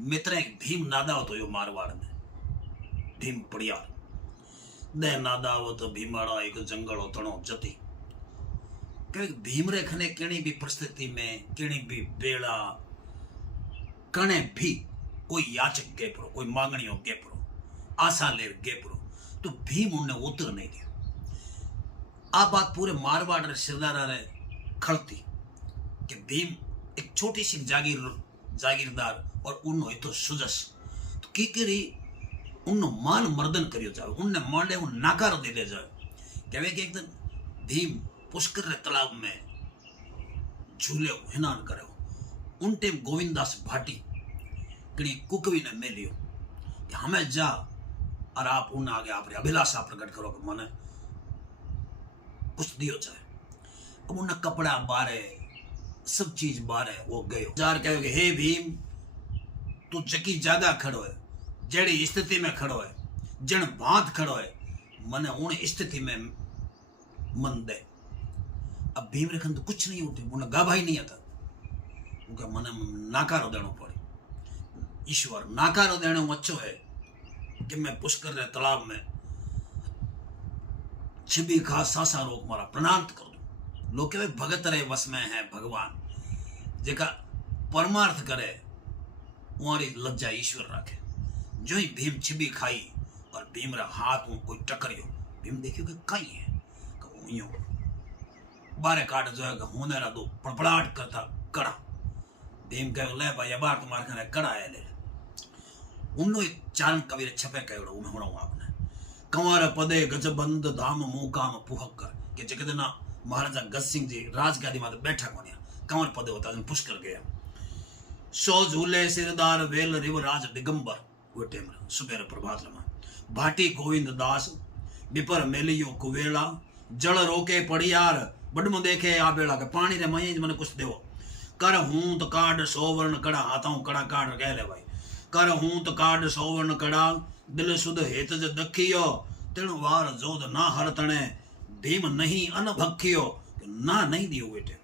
मित्र एक भीम नादा होतो यो मारवाड़ में भीम पड़ियार दे नादा हो तो भीमाड़ा एक जंगल तणो जती के भीम रे खने केणी भी परिस्थिति में केणी भी बेड़ा कणे भी कोई याचक गेपरो कोई मांगणियों गेपरो आशा लेर गेपरो तो भीम उन्हें उतर नहीं दिया। आ बात पूरे मारवाड़ रे सरदारा रे खलती कि भीम एक छोटी सी जागीरदार और उन्नो इतो सुजस तो की करी उन्नो मान मर्दन करियो जावे उन्ने मांडे उन नाकारो दे ले जावे कहवे कि एक दिन भीम पुष्कर रे तालाब में झूले हिनान करे उन टेम गोविंदास भाटी कणी कुकवी ने मेलियो कि हमें जा और आप उन आगे आपने अभिलाषा प्रकट करो कि मने कुछ दियो जाए। अब उन कपड़ा बारे सब चीज बारे वो गयो जार कहो कि हे भीम तू जकी ज्यादा खड़ो है जड़ी स्थिति में खड़ो है जन भांत खड़ो है मने उन स्थिति में मन दे। अब भीम रेखन तो कुछ नहीं होती उन्हें गाभा ही नहीं आता उनका मन नाकारो देना पड़े। ईश्वर नाकारो देने अच्छो है कि मैं पुष्कर रे तालाब में छिबी खा सासा रोक मारा प्रणाम कर दूं। लोग कहे भगत रे वस में है भगवान जेका परमार्थ करे उरी लज्जा ईश्वर रखे। जो ही भीम छिबी खाई और भीम रा हाथ में कोई टकरियो भीम देखियो कि कई है बारे काट जो है होने रा दो पड़पड़ाहट करता कड़ा भीम कहे ले भाई बार तुम्हारे खाने कड़ा है ले उन्नो एक चारण कवि छपे कहो उन्हें होना आपने कंवर पदे गजबंद धाम मुकाम पुहकर के जगदना महाराजा गज सिंह जी राजगादी में बैठा कोनिया कंवर पदे होता पुष्कर गया सो झूले सिरदार वेल रिव राज दिगंबर वो टेम सुबेर प्रभात रमा भाटी गोविंद दास बिपर मेलियो कुवेला जल रोके पड़ियार बडम देखे आ बेड़ा के पानी रे मई मने कुछ देवो कर हूं तो काड सोवर्ण कड़ा हाथों कड़ा काड कह ले भाई कर हूं तो काड सोवर्ण कड़ा दिल सुध हेत ज दखियो तिण वार जोध ना हर तणे भीम नहीं अन भखियो ना नहीं दियो बेटे